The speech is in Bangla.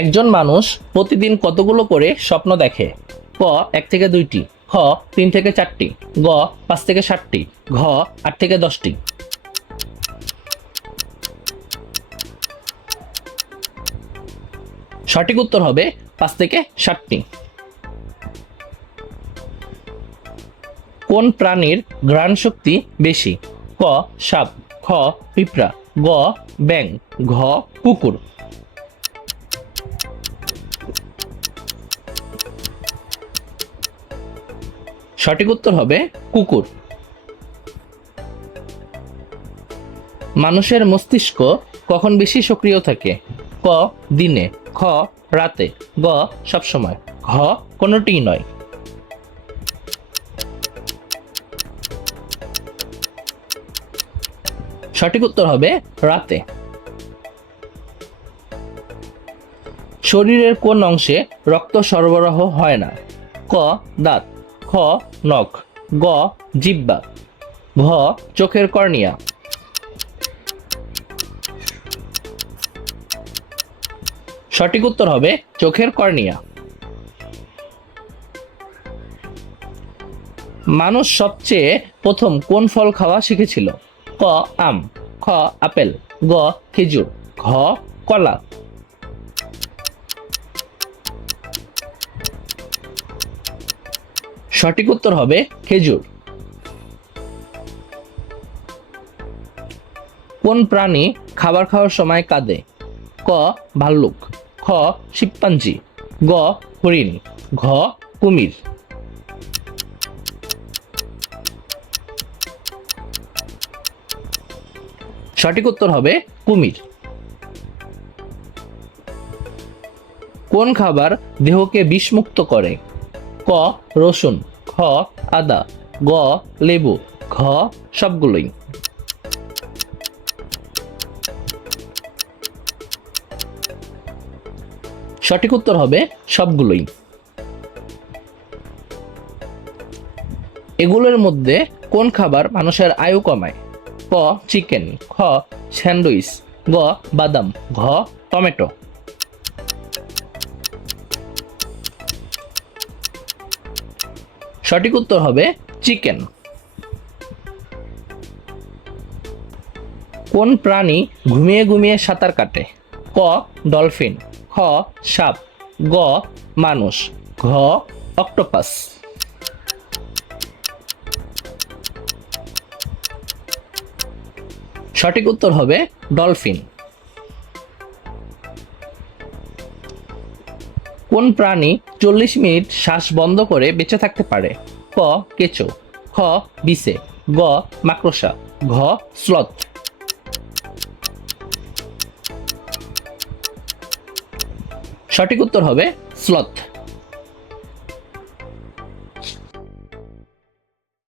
একজন মানুষ প্রতিদিন কতগুলো করে স্বপ্ন দেখে? ক 1 থেকে 2টি, খ 3 থেকে 4টি, গ 5 থেকে 7টি, ঘ 8 থেকে 10টি। সঠিক উত্তর হবে 5 থেকে 7টি। কোন প্রাণীর ঘ্রাণ শক্তি বেশি? ক সাপ, খ পিঁপড়া, গ ব্যাঙ, ঘ কুকুর। সঠিক উত্তর হবে কুকুর। মানুষের মস্তিষ্ক কখন বেশি সক্রিয় থাকে? ক দিনে, খ রাতে, গ সবসময়, ঘ কোনোটিই নয়। সঠিক উত্তর হবে রাতে। শরীরের কোন অংশে রক্ত সরবরাহ হয় না? ক দাঁত, খ নখ, গ জিহ্বা, ঘ চোখের কর্নিয়া। সঠিক উত্তর হবে চোখের কর্নিয়া। মানুষ সবচেয়ে প্রথম কোন ফল খাওয়া শিখেছিল? ক আম, খ আপেল, গ খেজুর, ঘ কলা। সঠিক উত্তর হবে খেজুর। কোন প্রাণী খাবার খাওয়ার সময় কাঁদে? ক ভাল্লুক, খ শিম্পাঞ্জি, গ হরিণ, ঘ কুমির। সঠিক উত্তর হবে কুমির। কোন খাবার দেহকে বিষমুক্ত করে? ক রসুন, খ আদা, গ লেবু, ঘ সবগুলোই। সঠিক উত্তর হবে সবগুলোই। এগুলোর মধ্যে কোন খাবার মানুষের আয়ু কমায়? ক চিকেন, খ স্যান্ডউইচ, গ বাদাম, ঘ টমেটো। সঠিক উত্তর হবে চিকেন। কোন প্রাণী ঘুমিয়ে ঘুমিয়ে সাঁতার কাটে? ক ডলফিন, খ সাপ, গ মানুষ, ঘ অক্টোপাস। সঠিক উত্তর হবে ডলফিন। কোন প্রাণী 40 মিনিট শ্বাস বন্ধ করে বেঁচে থাকতে পারে? ক কেঁচো, খ বিছে, গ মাকড়সা, ঘ স্লথ। সঠিক উত্তর হবে স্লথ।